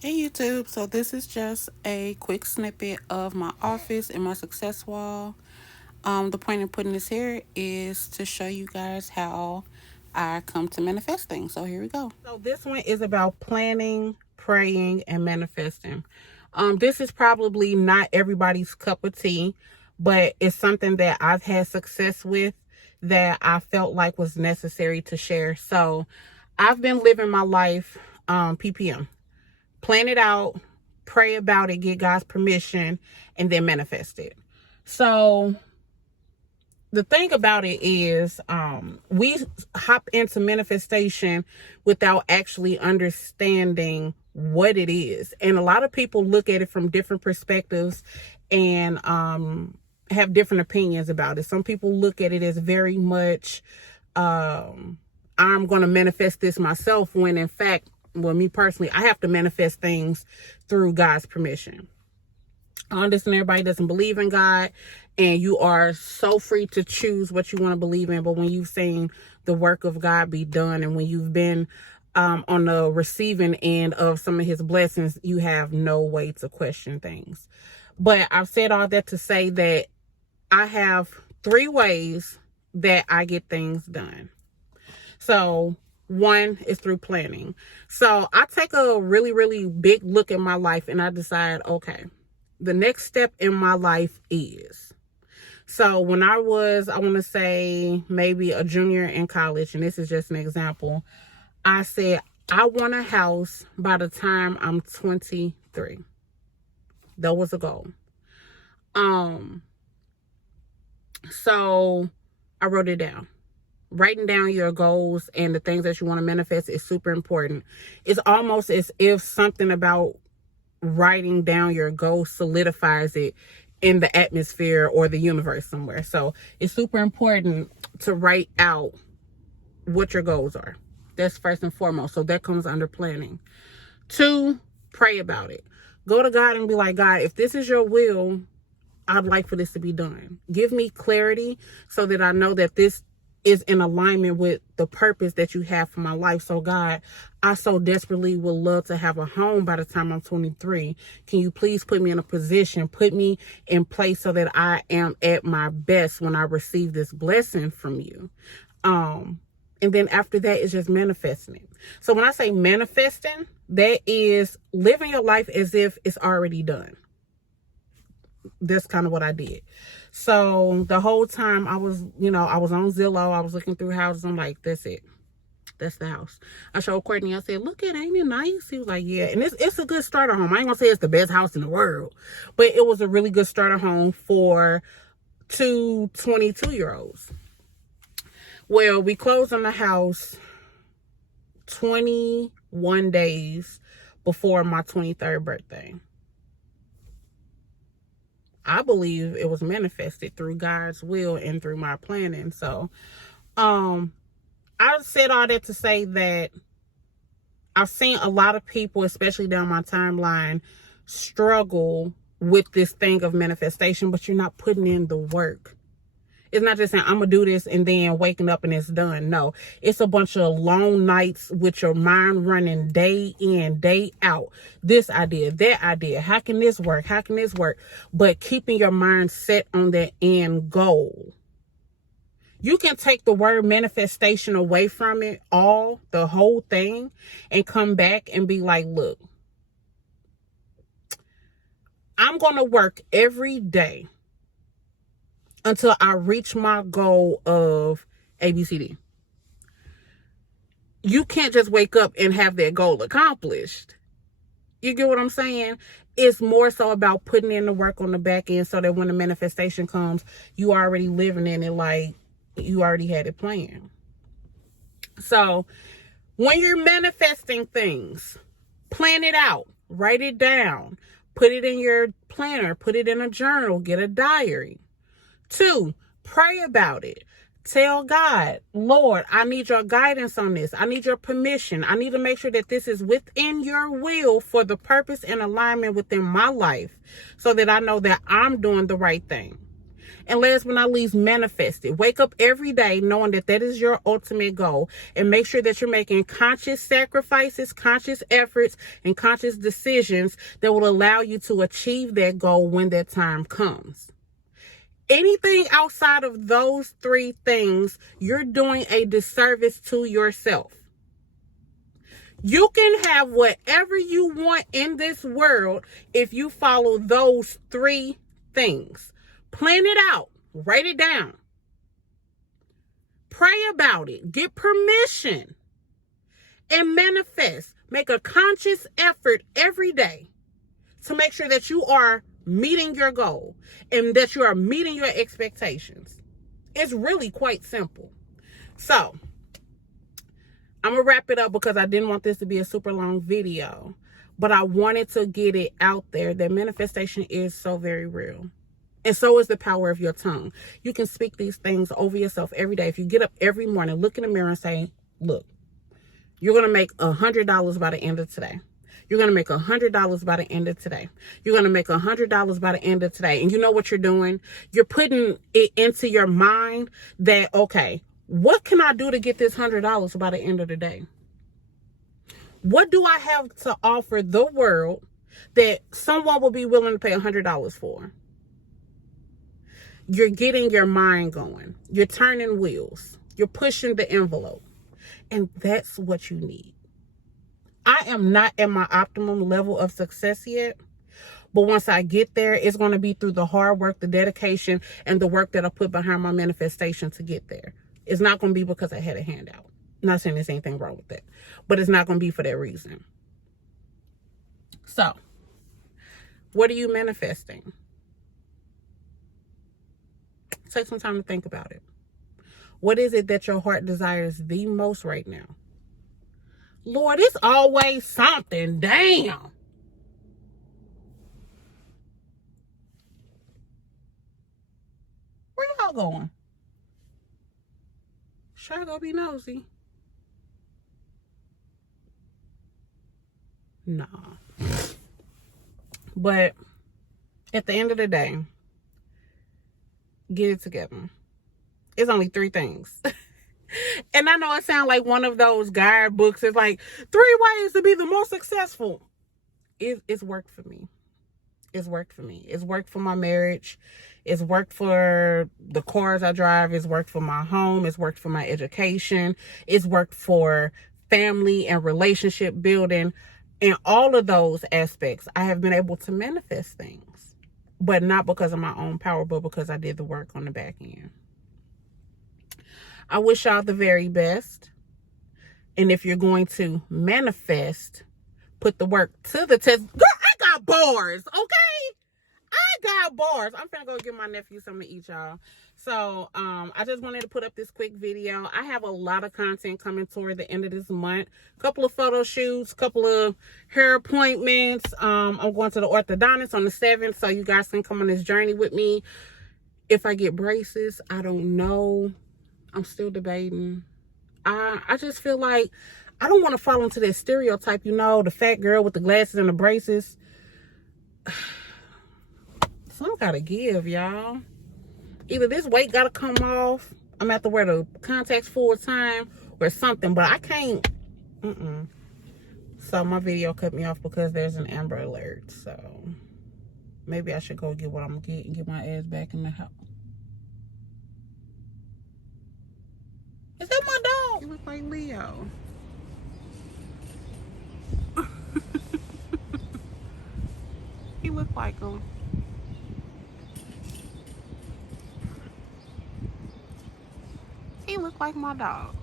Hey YouTube, so this is just a quick snippet of my office and my success wall. The point of putting this here is to show you guys how I come to manifest things. So here we go. So this one is about planning, praying, and manifesting. This is probably not everybody's cup of tea, but it's something that I've had success with that I felt like was necessary to share. So I've been living my life PPM. Plan it out, pray about it, get God's permission, and then manifest it. So the thing about it is we hop into manifestation without actually understanding what it is. And a lot of people look at it from different perspectives and have different opinions about it. Some people look at it as very much I'm going to manifest this myself, when in fact, well, me personally, I have to manifest things through God's permission. I understand everybody doesn't believe in God, and you are so free to choose what you want to believe in. But when you've seen the work of God be done, and when you've been on the receiving end of some of his blessings, you have no way to question things. But I've said all that to say that I have 3 ways that I get things done. So one is through planning. So I take a really, really big look at my life and I decide, okay, the next step in my life is. So when I was, I want to say maybe a junior in college, and this is just an example, I said, I want a house by the time I'm 23. That was a goal. So I wrote it down. Writing down your goals and the things that you want to manifest is super important. It's almost as if something about writing down your goals solidifies it in the atmosphere or the universe somewhere. So it's super important to write out what your goals are. That's first and foremost. So that comes under planning. 2, pray about it. Go to God and be like, God, if this is your will, I'd like for this to be done. Give me clarity so that I know that this is in alignment with the purpose that you have for my life. So God, I so desperately would love to have a home by the time I'm 23. Can you please put me in a position, put me in place so that I am at my best when I receive this blessing from you? And then after that is just manifesting it. So when I say manifesting, that is living your life as if it's already done. That's kind of what I did. So the whole time I was on Zillow, I was looking through houses. I'm like, that's it. That's the house. I showed Courtney, I said, look at it, ain't it nice? He was like, yeah. And it's a good starter home. I ain't gonna say it's the best house in the world, but it was a really good starter home for 2 22-year-olds. Well, we closed on the house 21 days before my 23rd birthday. I believe it was manifested through God's will and through my planning. So, I said all that to say that I've seen a lot of people, especially down my timeline, struggle with this thing of manifestation, but you're not putting in the work. It's not just saying, I'm going to do this and then waking up and it's done. No, it's a bunch of long nights with your mind running day in, day out. This idea, that idea. How can this work? How can this work? But keeping your mind set on the end goal. You can take the word manifestation away from it all, the whole thing, and come back and be like, look, I'm going to work every day until I reach my goal of ABCD. You can't just wake up and have that goal accomplished. You get what I'm saying? It's more so about putting in the work on the back end so that when the manifestation comes, you already living in it like you already had it planned. So when you're manifesting things, plan it out, write it down, put it in your planner, put it in a journal, get a diary. 2, pray about it. Tell God, Lord, I need your guidance on this. I need your permission. I need to make sure that this is within your will for the purpose and alignment within my life so that I know that I'm doing the right thing. And last but not least, manifest it. Wake up every day knowing that that is your ultimate goal, and make sure that you're making conscious sacrifices, conscious efforts, and conscious decisions that will allow you to achieve that goal when that time comes. Anything outside of those three things, you're doing a disservice to yourself. You can have whatever you want in this world if you follow those three things. Plan it out. Write it down. Pray about it. Get permission. And manifest. Make a conscious effort every day to make sure that you are meeting your goal and that you are meeting your expectations. It's really quite simple. So, I'm going to wrap it up because I didn't want this to be a super long video, but I wanted to get it out there that manifestation is so very real. And so is the power of your tongue. You can speak these things over yourself every day. If you get up every morning, look in the mirror and say, look, you're going to make $100 by the end of today. You're going to make $100 by the end of today. You're going to make $100 by the end of today. And you know what you're doing? You're putting it into your mind that, okay, what can I do to get this $100 by the end of the day? What do I have to offer the world that someone will be willing to pay $100 for? You're getting your mind going. You're turning wheels. You're pushing the envelope. And that's what you need. I am not at my optimum level of success yet. But once I get there, it's going to be through the hard work, the dedication, and the work that I put behind my manifestation to get there. It's not going to be because I had a handout. I'm not saying there's anything wrong with that. But it's not going to be for that reason. So, what are you manifesting? Take some time to think about it. What is it that your heart desires the most right now? Lord, it's always something. Damn. Where y'all going? Should I go be nosy? Nah. But at the end of the day, get it together. It's only three things. And I know it sounds like one of those guidebooks. It's like 3 ways to be the most successful. It's worked for me. It's worked for me. It's worked for my marriage. It's worked for the cars I drive. It's worked for my home. It's worked for my education. It's worked for family and relationship building. In all of those aspects, I have been able to manifest things. But not because of my own power, but because I did the work on the back end. I wish y'all the very best. And if you're going to manifest, put the work to the test. Girl, I got bars, okay? I got bars. I'm finna go give my nephew something to eat, y'all. So, I just wanted to put up this quick video. I have a lot of content coming toward the end of this month. Couple of photo shoots, couple of hair appointments. I'm going to the orthodontist on the 7th, so you guys can come on this journey with me. If I get braces, I don't know. I'm still debating. I just feel like I don't want to fall into that stereotype, you know, the fat girl with the glasses and the braces. Some gotta give, y'all. Either this weight gotta come off, I'm gonna have to wear the contacts full time, or something, but I can't. So my video cut me off because there's an Amber Alert. So maybe I should go get what I'm gonna get and get my ass back in the house. Is that my dog? He looks like Leo. He looks like him. He looks like my dog.